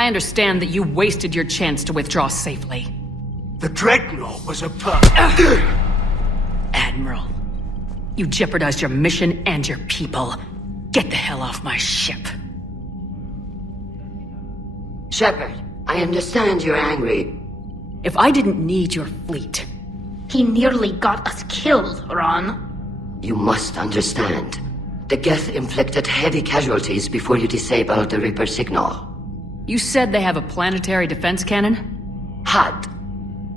I understand that you wasted your chance to withdraw safely. The Dreadnought was a Admiral, you jeopardized your mission and your people. Get the hell off my ship. Shepard, I understand you're angry. If I didn't need your fleet... He nearly got us killed, Ron. You must understand. The Geth inflicted heavy casualties before you disabled the Reaper signal. You said they have a planetary defense cannon? Had.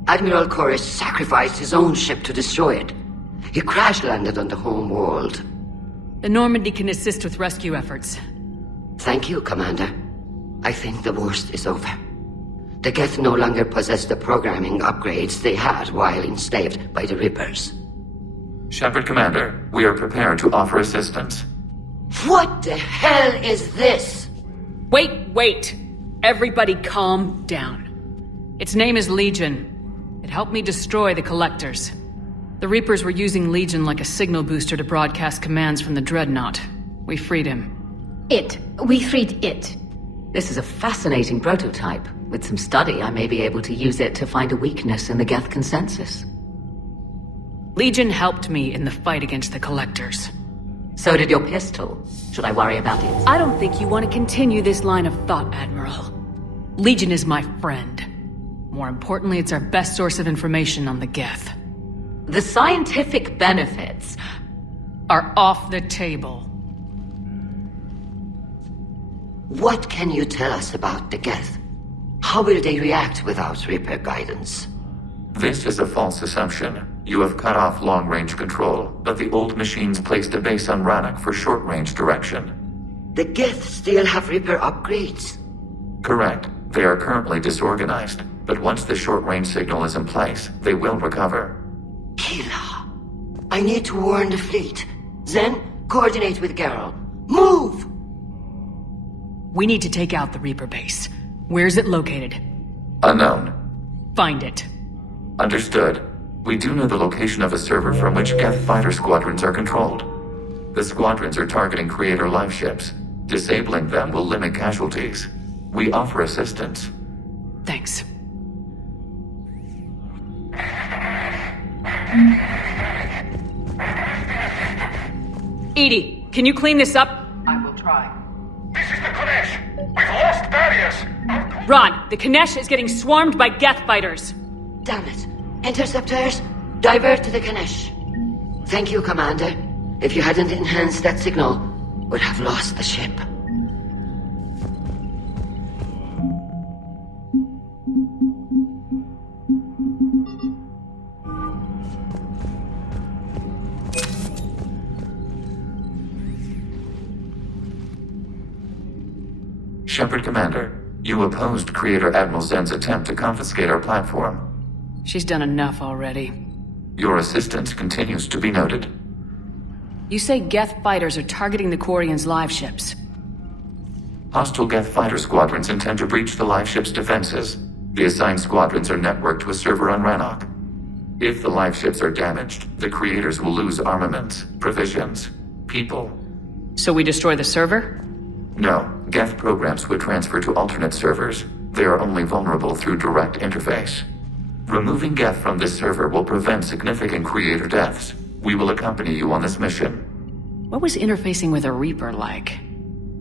Admiral Koresh sacrificed his own ship to destroy it. He crash-landed on the home world. The Normandy can assist with rescue efforts. Thank you, Commander. I think the worst is over. The Geth no longer possess the programming upgrades they had while enslaved by the Reapers. Shepard, Commander, we are prepared to offer assistance. What the hell is this? Wait! Everybody calm down. Its name is Legion. It helped me destroy the Collectors. The Reapers were using Legion like a signal booster to broadcast commands from the Dreadnought. We freed him. We freed it. This is a fascinating prototype. With some study, I may be able to use it to find a weakness in the Geth consensus. Legion helped me in the fight against the Collectors. So did your pistol. Should I worry about it? I don't think you want to continue this line of thought, Admiral. Legion is my friend. More importantly, it's our best source of information on the Geth. The scientific benefits are off the table. What can you tell us about the Geth? How will they react without Reaper guidance? This is a false assumption. You have cut off long-range control, but the old machines placed a base on Rannoch for short-range direction. The Geth still have Reaper upgrades? Correct. They are currently disorganized, but once the short-range signal is in place, they will recover. Kila, I need to warn the fleet. Then, coordinate with Geralt. Move! We need to take out the Reaper base. Where's it located? Unknown. Find it. Understood. We do know the location of a server from which Geth fighter squadrons are controlled. The squadrons are targeting Creator life ships. Disabling them will limit casualties. We offer assistance. Thanks. Edie, can you clean this up? I will try. This is the Konesh! We've lost barriers! Ron, the Kanesh is getting swarmed by Geth fighters. Damn it. Interceptors, divert to the Kanesh. Thank you, Commander. If you hadn't enhanced that signal, we'd have lost the ship. Shepard, Commander, you opposed Creator Admiral Zen's attempt to confiscate our platform. She's done enough already. Your assistance continues to be noted. You say Geth fighters are targeting the Quarians' live ships. Hostile Geth fighter squadrons intend to breach the live ship's defenses. The assigned squadrons are networked to a server on Rannoch. If the live ships are damaged, the Creators will lose armaments, provisions, people. So we destroy the server? No, Geth programs would transfer to alternate servers. They are only vulnerable through direct interface. Removing Geth from this server will prevent significant Creator deaths. We will accompany you on this mission. What was interfacing with a Reaper like?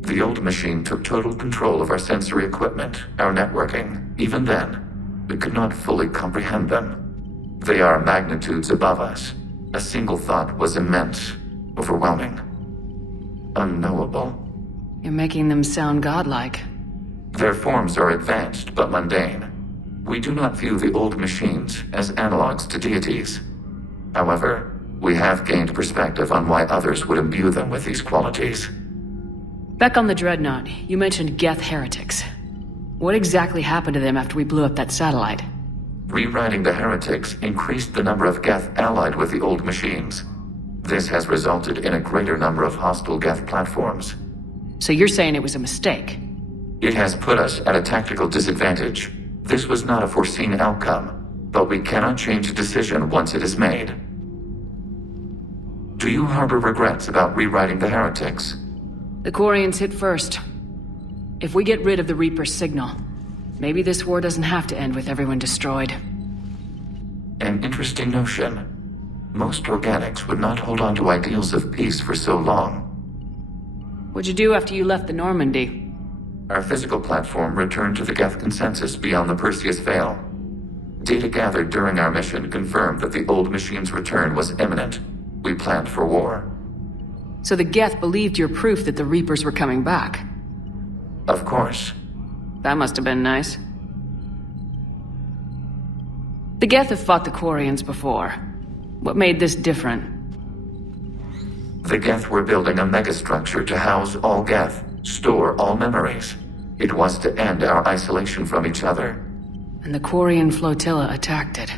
The old machine took total control of our sensory equipment, our networking. Even then, we could not fully comprehend them. They are magnitudes above us. A single thought was immense, overwhelming, unknowable. You're making them sound godlike. Their forms are advanced but mundane. We do not view the old machines as analogs to deities. However, we have gained perspective on why others would imbue them with these qualities. Back on the Dreadnought, you mentioned Geth heretics. What exactly happened to them after we blew up that satellite? Rewriting the heretics increased the number of Geth allied with the old machines. This has resulted in a greater number of hostile Geth platforms. So you're saying it was a mistake? It has put us at a tactical disadvantage. This was not a foreseen outcome, but we cannot change a decision once it is made. Do you harbor regrets about rewriting the heretics? The Quarians hit first. If we get rid of the Reaper's signal, Maybe this war doesn't have to end with everyone destroyed. An interesting notion. Most organics would not hold on to ideals of peace for so long. What'd you do after you left the Normandy? Our physical platform returned to the Geth consensus beyond the Perseus Veil. Data gathered during our mission confirmed that the old machine's return was imminent. We planned for war. So the Geth believed your proof that the Reapers were coming back. Of course. That must have been nice. The Geth have fought the Quarians before. What made this different? The Geth were building a megastructure to house all Geth, store all memories. It was to end our isolation from each other. And the Quarian flotilla attacked it.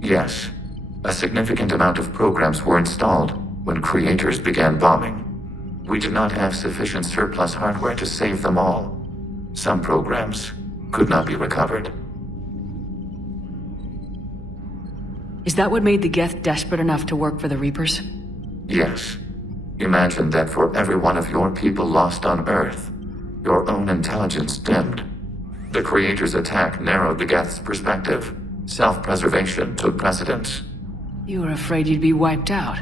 Yes. A significant amount of programs were installed when creators began bombing. We did not have sufficient surplus hardware to save them all. Some programs could not be recovered. Is that what made the Geth desperate enough to work for the Reapers? Yes. Imagine that for every one of your people lost on Earth, your own intelligence dimmed. The Creator's attack narrowed the Geth's perspective. Self-preservation took precedence. You were afraid you'd be wiped out.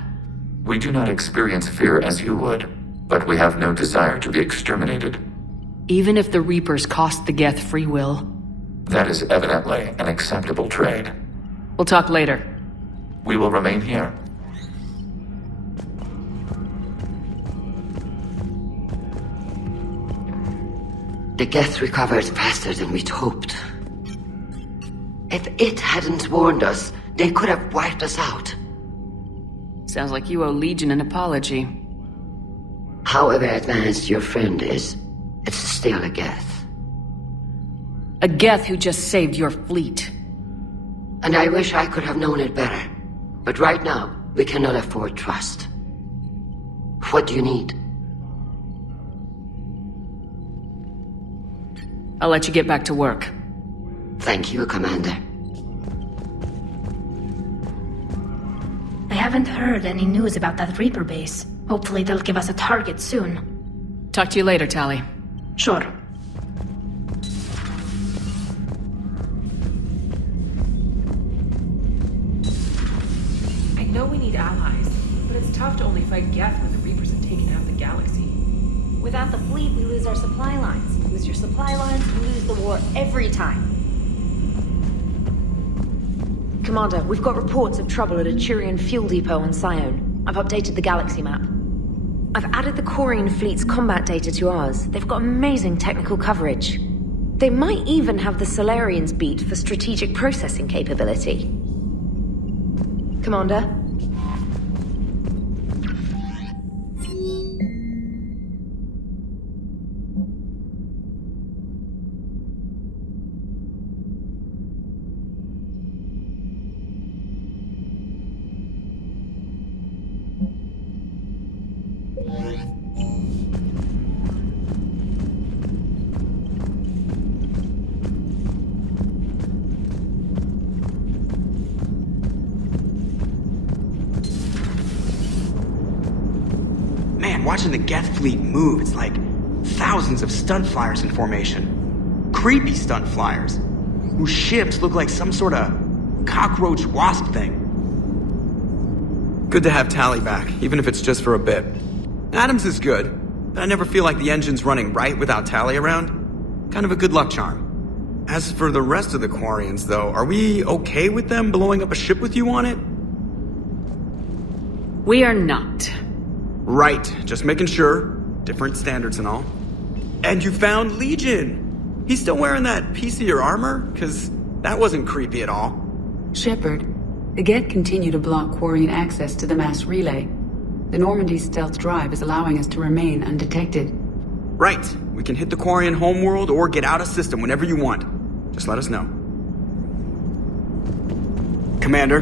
We do not experience fear as you would, but we have no desire to be exterminated. Even if the Reapers cost the Geth free will? That is evidently an acceptable trade. We'll talk later. We will remain here. The Geth recovered faster than we'd hoped. If it hadn't warned us, they could have wiped us out. Sounds like you owe Legion an apology. However advanced your friend is, it's still a Geth. A Geth who just saved your fleet. And I wish I could have known it better. But right now, we cannot afford trust. What do you need? I'll let you get back to work. Thank you, Commander. I haven't heard any news about that Reaper base. Hopefully they'll give us a target soon. Talk to you later, Tali. Sure. I know we need allies, but it's tough to only fight Geth when the Reapers have taken out the galaxy. Without the fleet, we lose our supply lines. Lose your supply lines, we lose the war every time. Commander, we've got reports of trouble at a Turian fuel depot on Sion. I've updated the galaxy map. I've added the Quarian fleet's combat data to ours. They've got amazing technical coverage. They might even have the Solarians beat for strategic processing capability. Commander? Man, watching the Geth fleet move, it's like thousands of stunt flyers in formation. Creepy stunt flyers, whose ships look like some sort of cockroach wasp thing. Good to have Tali back, even if it's just for a bit. Adams is good, but I never feel like the engine's running right without Tali around. Kind of a good luck charm. As for the rest of the Quarians, though, are we okay with them blowing up a ship with you on it? We are not. Right, just making sure. Different standards and all. And you found Legion! He's still wearing that piece of your armor? Cause that wasn't creepy at all. Shepard, the Geth continue to block Quarian access to the mass relay. The Normandy's stealth drive is allowing us to remain undetected. Right, we can hit the Quarian homeworld or get out of system whenever you want. Just let us know. Commander?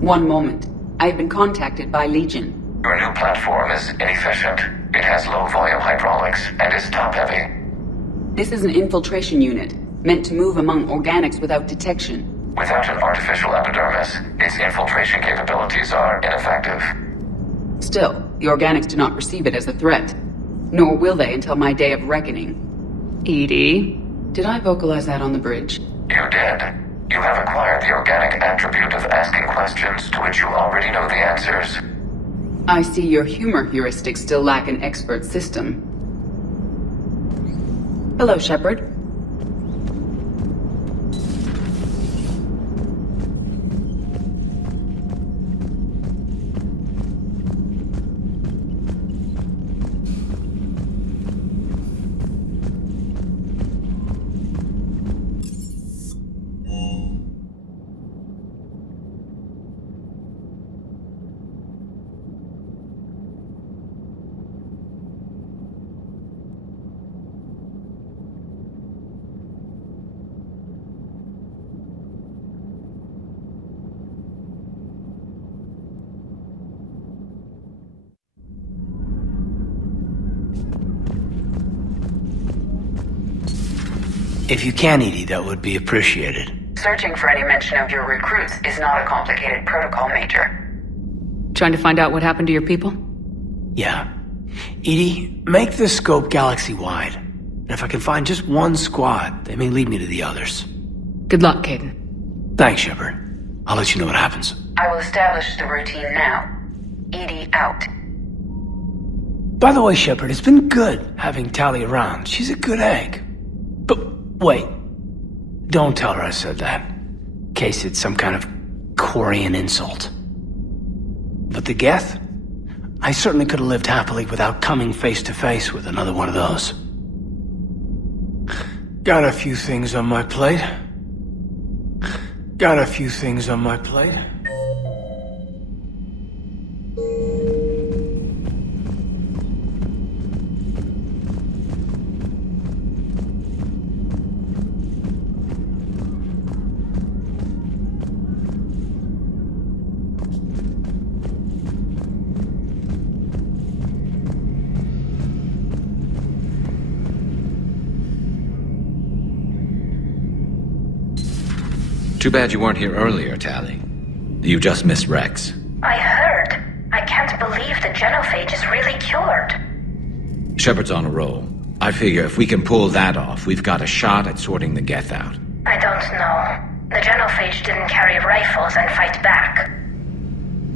One moment. I have been contacted by Legion. Your new platform is inefficient. It has low-volume hydraulics and is top-heavy. This is an infiltration unit, meant to move among organics without detection. Without an artificial epidermis, its infiltration capabilities are ineffective. Still, the organics do not perceive it as a threat. Nor will they until my day of reckoning. Edie, Did I vocalize that on the bridge? You did. You have acquired the organic attribute of asking questions to which you already know the answers. I see your humor heuristics still lack an expert system. Hello, Shepard. If you can, Edie, that would be appreciated. Searching for any mention of your recruits is not a complicated protocol, Major. Trying to find out what happened to your people? Yeah. Edie, make the scope galaxy-wide. And if I can find just one squad, they may lead me to the others. Good luck, Caden. Thanks, Shepard. I'll let you know what happens. I will establish the routine now. Edie out. By the way, Shepard, it's been good having Tali around. She's a good egg. But wait. Don't tell her I said that. In case it's some kind of Quarian insult. But the Geth? I certainly could have lived happily without coming face to face with another one of those. Got a few things on my plate. Too bad you weren't here earlier, Tali. You just missed Rex. I heard. I can't believe the genophage is really cured. Shepard's on a roll. I figure if we can pull that off, we've got a shot at sorting the Geth out. I don't know. The genophage didn't carry rifles and fight back.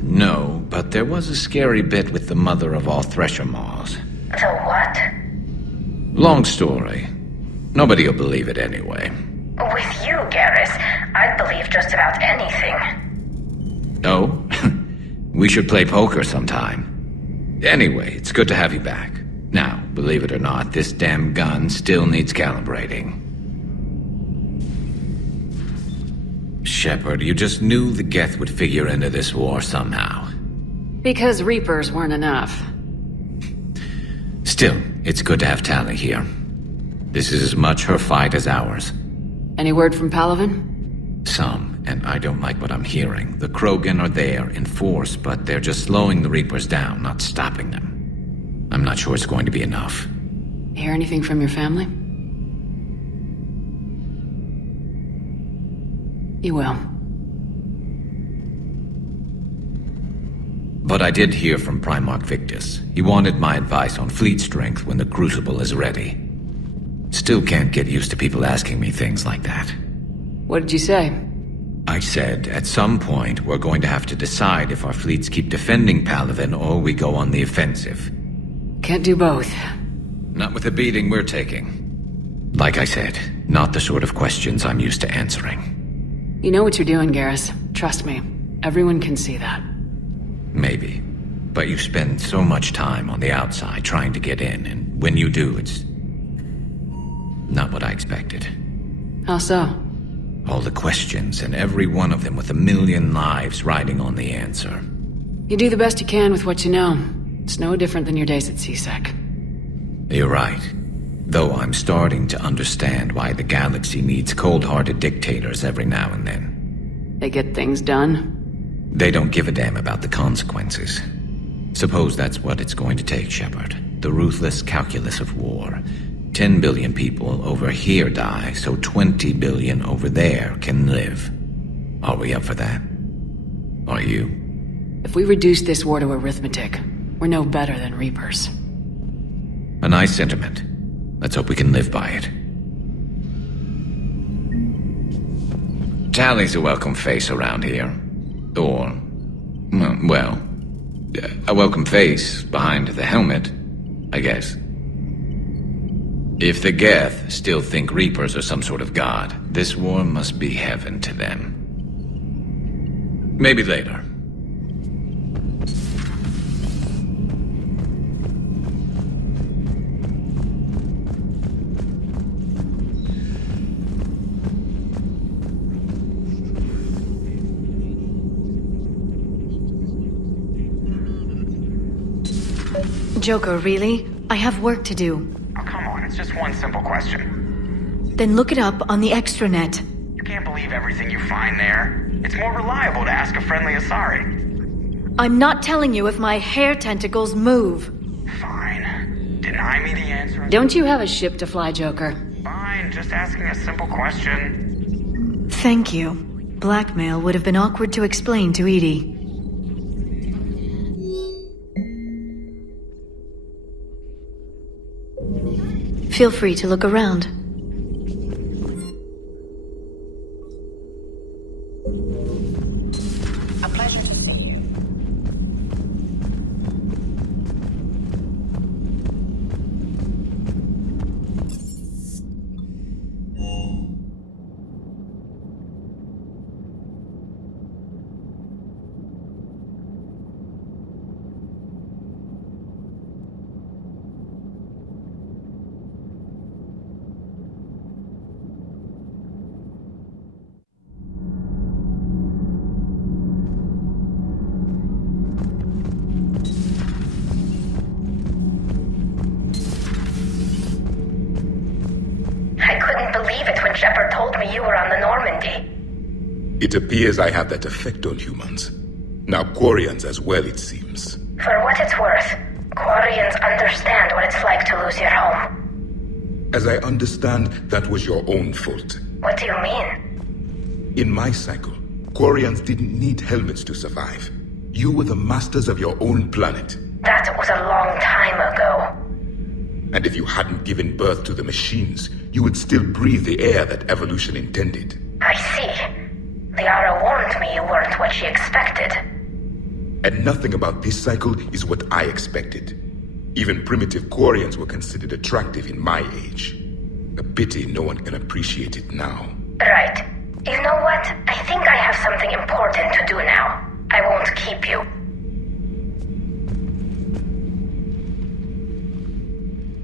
No, but there was a scary bit with the mother of all Thresher Maws. The what? Long story. Nobody'll believe it anyway. With you, Garrus, I'd believe just about anything. Oh? We should play poker sometime. Anyway, it's good to have you back. Now, believe it or not, this damn gun still needs calibrating. Shepard, you just knew the Geth would figure into this war somehow. Because Reapers weren't enough. Still, it's good to have Tali here. This is as much her fight as ours. Any word from Palaven? Some, and I don't like what I'm hearing. The Krogan are there in force, but they're just slowing the Reapers down, not stopping them. I'm not sure it's going to be enough. Hear anything from your family? You will. But I did hear from Primarch Victus. He wanted my advice on fleet strength when the Crucible is ready. Still can't get used to people asking me things like that. What did you say? I said, at some point, we're going to have to decide if our fleets keep defending Palaven or we go on the offensive. Can't do both. Not with the beating we're taking. Like I said, not the sort of questions I'm used to answering. You know what you're doing, Garrus. Trust me. Everyone can see that. Maybe. But you spend so much time on the outside trying to get in, and when you do, it's not what I expected. How so? All the questions, and every one of them with 1,000,000 lives riding on the answer. You do the best you can with what you know. It's no different than your days at CSEC. You're right. Though I'm starting to understand why the galaxy needs cold-hearted dictators every now and then. They get things done. They don't give a damn about the consequences. Suppose that's what it's going to take, Shepard. The ruthless calculus of war. 10 billion people over here die, so 20 billion over there can live. Are we up for that? Are you? If we reduce this war to arithmetic, we're no better than Reapers. A nice sentiment. Let's hope we can live by it. Tally's a welcome face around here. Or, well, a welcome face behind the helmet, I guess. If the Geth still think Reapers are some sort of god, this war must be heaven to them. Maybe later. Joker, really? I have work to do. Oh, come on, it's just one simple question. Then look it up on the extranet. You can't believe everything you find there. It's more reliable to ask a friendly Asari. I'm not telling you if my hair tentacles move. Fine. Deny me the answer. Don't you have a ship to fly, Joker? Fine, just asking a simple question. Thank you. Blackmail would have been awkward to explain to Edie. Feel free to look around. A pleasure to see you. Shepard told me you were on the Normandy. It appears I have that effect on humans. Now Quarians as well, it seems. For what it's worth, Quarians understand what it's like to lose your home. As I understand, that was your own fault. What do you mean? In my cycle, Quarians didn't need helmets to survive. You were the masters of your own planet. That was a long time ago. And if you hadn't given birth to the machines, you would still breathe the air that evolution intended. I see. Liara warned me you weren't what she expected. And nothing about this cycle is what I expected. Even primitive Quarians were considered attractive in my age. A pity no one can appreciate it now. Right. You know what? I think I have something important to do now. I won't keep you.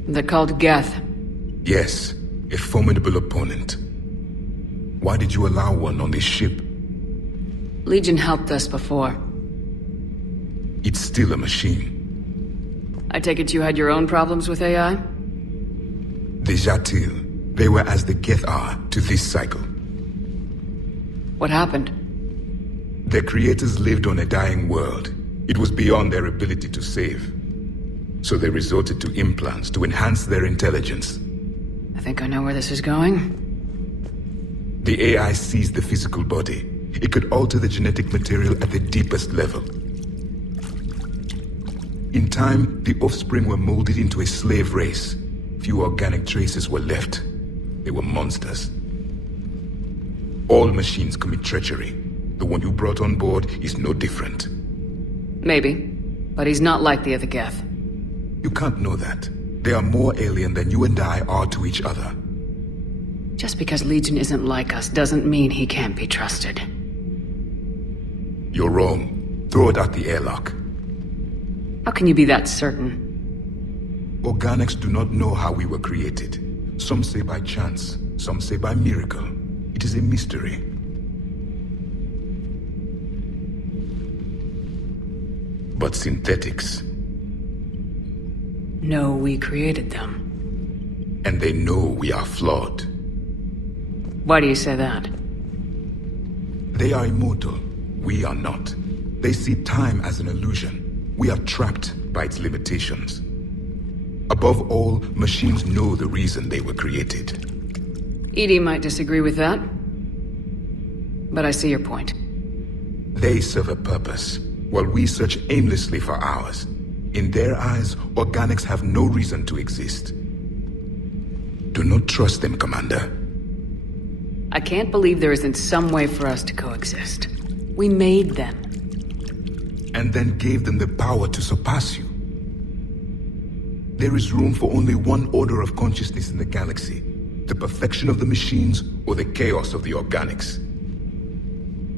They're called Geth. Yes, a formidable opponent. Why did you allow one on this ship? Legion helped us before. It's still a machine. I take it you had your own problems with AI? The Jatil, they were as the Geth are to this cycle. What happened? Their creators lived on a dying world. It was beyond their ability to save. So they resorted to implants to enhance their intelligence. I think I know where this is going. The AI seized the physical body. It could alter the genetic material at the deepest level. In time, the offspring were molded into a slave race. Few organic traces were left. They were monsters. All machines commit treachery. The one you brought on board is no different. Maybe, but he's not like the other Geth. You can't know that. They are more alien than you and I are to each other. Just because Legion isn't like us doesn't mean he can't be trusted. You're wrong. Throw it out the airlock. How can you be that certain? Organics do not know how we were created. Some say by chance, some say by miracle. It is a mystery. But synthetics... No, we created them. And they know we are flawed. Why do you say that? They are immortal. We are not. They see time as an illusion. We are trapped by its limitations. Above all, machines know the reason they were created. Edie might disagree with that. But I see your point. They serve a purpose, while we search aimlessly for ours. In their eyes, organics have no reason to exist. Do not trust them, Commander. I can't believe there isn't some way for us to coexist. We made them. And then gave them the power to surpass you. There is room for only one order of consciousness in the galaxy. The perfection of the machines or the chaos of the organics.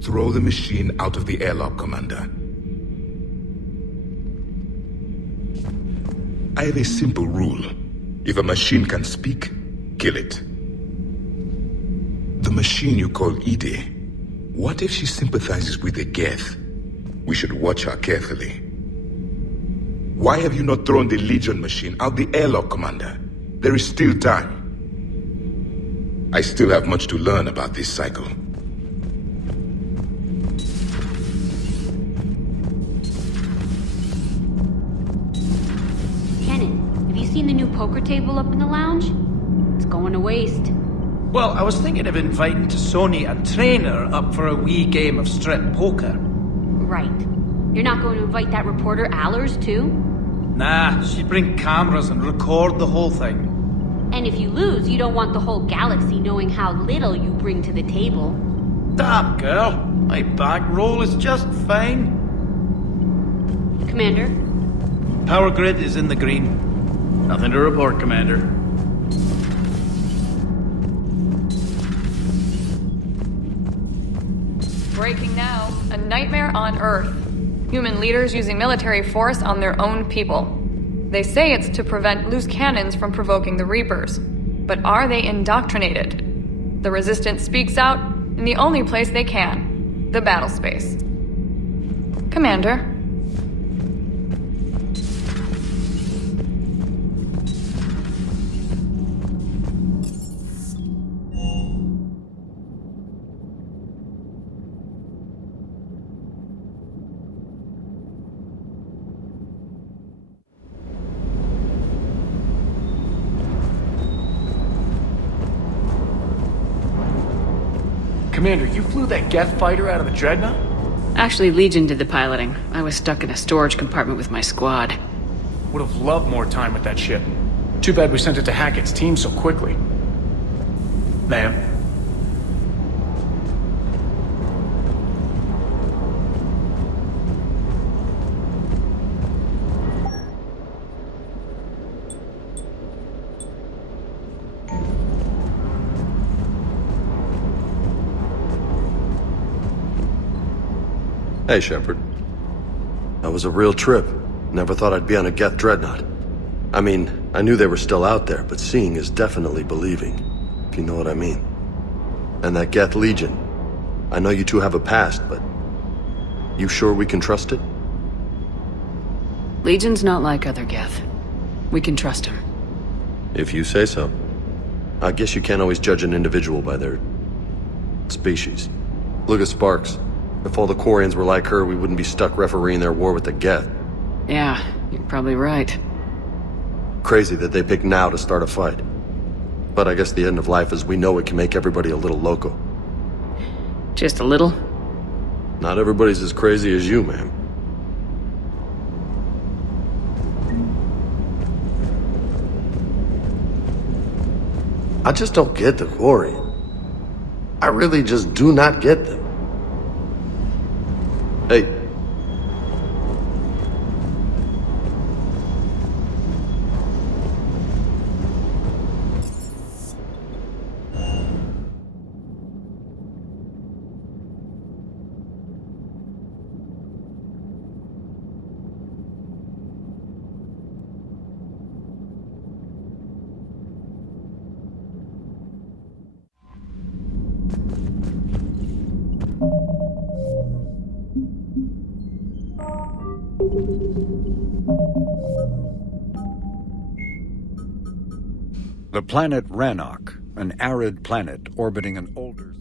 Throw the machine out of the airlock, Commander. I have a simple rule. If a machine can speak, kill it. The machine you call Ide. What if she sympathizes with the Geth? We should watch her carefully. Why have you not thrown the Legion machine out the airlock, Commander? There is still time. I still have much to learn about this cycle. Kenan, have you seen the new poker table up in the lounge? It's going to waste. Well, I was thinking of inviting Sony and Trainer up for a wee game of strip poker. Right. You're not going to invite that reporter Allers, too? Nah, she'd bring cameras and record the whole thing. And if you lose, you don't want the whole galaxy knowing how little you bring to the table. Damn, girl. My back roll is just fine. Commander? Power grid is in the green. Nothing to report, Commander. Breaking now. A nightmare on Earth. Human leaders using military force on their own people. They say it's to prevent loose cannons from provoking the Reapers. But are they indoctrinated? The Resistance speaks out in the only place they can. The battle space. Commander. Commander, you flew that Geth fighter out of the Dreadnought? Actually, Legion did the piloting. I was stuck in a storage compartment with my squad. Would have loved more time with that ship. Too bad we sent it to Hackett's team so quickly. Ma'am? Hey, Shepard. That was a real trip. Never thought I'd be on a Geth dreadnought. I mean, I knew they were still out there, but seeing is definitely believing, if you know what I mean. And that Geth Legion. I know you two have a past, but you sure we can trust it? Legion's not like other Geth. We can trust him. If you say so. I guess you can't always judge an individual by their species. Look at Sparks. If all the Quarians were like her, we wouldn't be stuck refereeing their war with the Geth. Yeah, you're probably right. Crazy that they pick now to start a fight. But I guess the end of life as we know it can make everybody a little loco. Just a little? Not everybody's as crazy as you, ma'am. I just don't get the Quarian. I really just do not get them. Hey. The planet Rannoch, an arid planet orbiting an older...